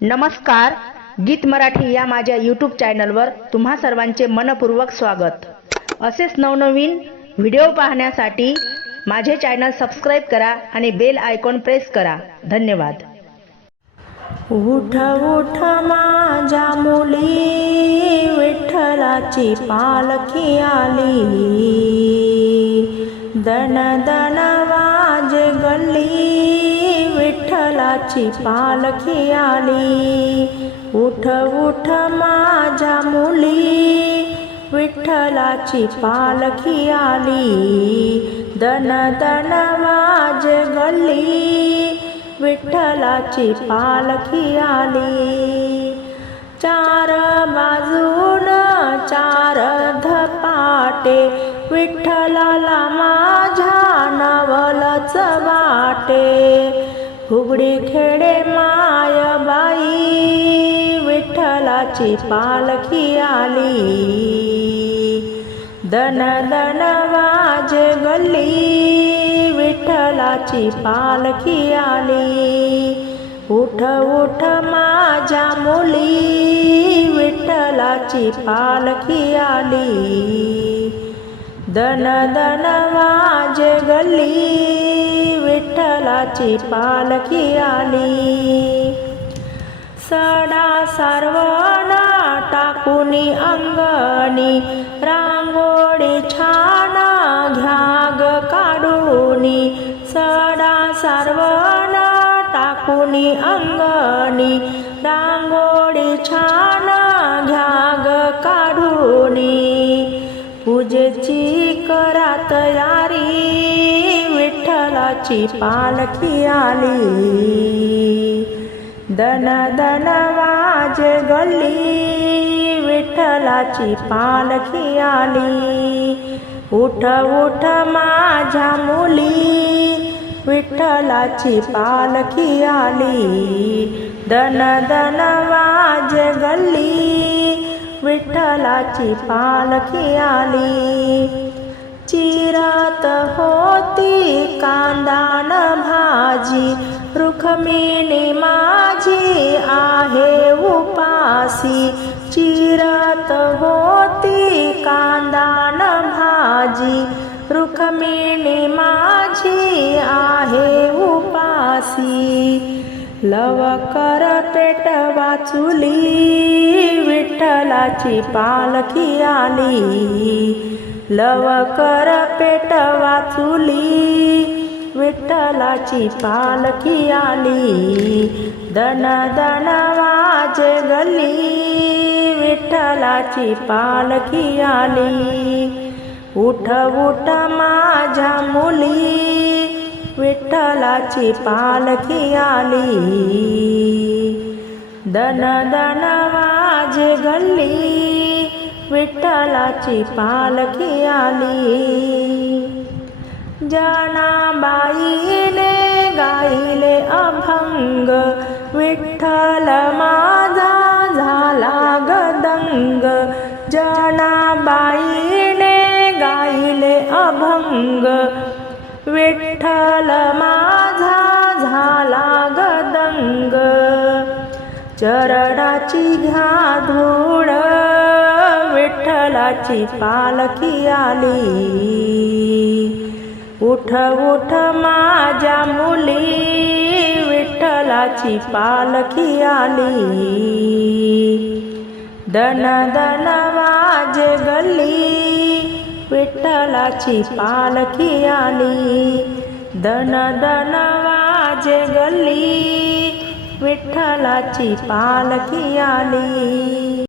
नमस्कार गीत मराठी या माझ्या यूट्यूब चॅनलवर तुम्हा सर्वांचे मनपूर्वक स्वागत. असेच नवनवीन व्हिडिओ पाहण्यासाठी माझे चॅनल सबस्क्राईब करा आणि बेल आयकॉन प्रेस करा. धन्यवाद. उठ उठ माझ्या मुली विठ्ठलाची पालखी आली. दन दन वाज गल्ली विठ्ठलाची पालखी आली. उठ उठ माझ्या मुली. विठ्ठलाची पालखी आली. दन दन वाज गल्ली. विठ्ठलाची पालखी आली. चार बाजून चार धपाटे. विठ्ठलाला माझ्या नवलच वाटे. फुगडी खेडे मायबाई विठ्ठलाची पालखी आली. दन दन वाजे गल्ली विठ्ठलाची पालखी आली. उठ उठ माझ्या मुली विठ्ठलाची पालखी आली. दन दन वाजे गल्ली विठ्ठलाची पालखी आली. सडा सर्वना टाकुनी अंगणी रांगोळी छाना घ्याग काढूनी सडा सर्वना टाकुनी अंगणी रांगोळी छाना घ्याग काढूनी पूजेची करा तयारी. विठ्ठलाची पालखी आली. दन दन वाज गल्ली विठ्ठलाची पालखी आली. उठ उठ माझ्या मुली विठ्ठलाची पालखी आली. दन दन वाज गल्ली विठ्ठलाची पालखी आली. चिरात होती माझी रुखमिणी माझी आहे उपासी. चिरत होती कांदान भाजी रुखमिणी माझी आहे उपासी. लवकर पेट वाचुली विठ्ठलाची पालखी आली. लवकर पेट वाचुली विठ्ठलाची पालखी आली. दण दण वाज गली. विठ्ठलाची पालखी आली. उठ उठ माझ्या मुली. विठ्ठलाची पालखी आली. दण दण वाज गल्ली विठ्ठलाची पालखी आली. जनाबाईने गाईले अभंग विठ्ठल माझा झाला गदंग. जनाबाईने गाईले अभंग विठ्ठल माझा झाला गदंग. चरणाची घ्या धूळ विठ्ठलाची पालखी आली. उठ उठ माझ्या मुली विठ्ठलाची पालखी आली. दन दन वाज गल्ली विठ्ठलाची पालखी आली. दन दन वाज गल्ली विठ्ठलाची पालखी आली.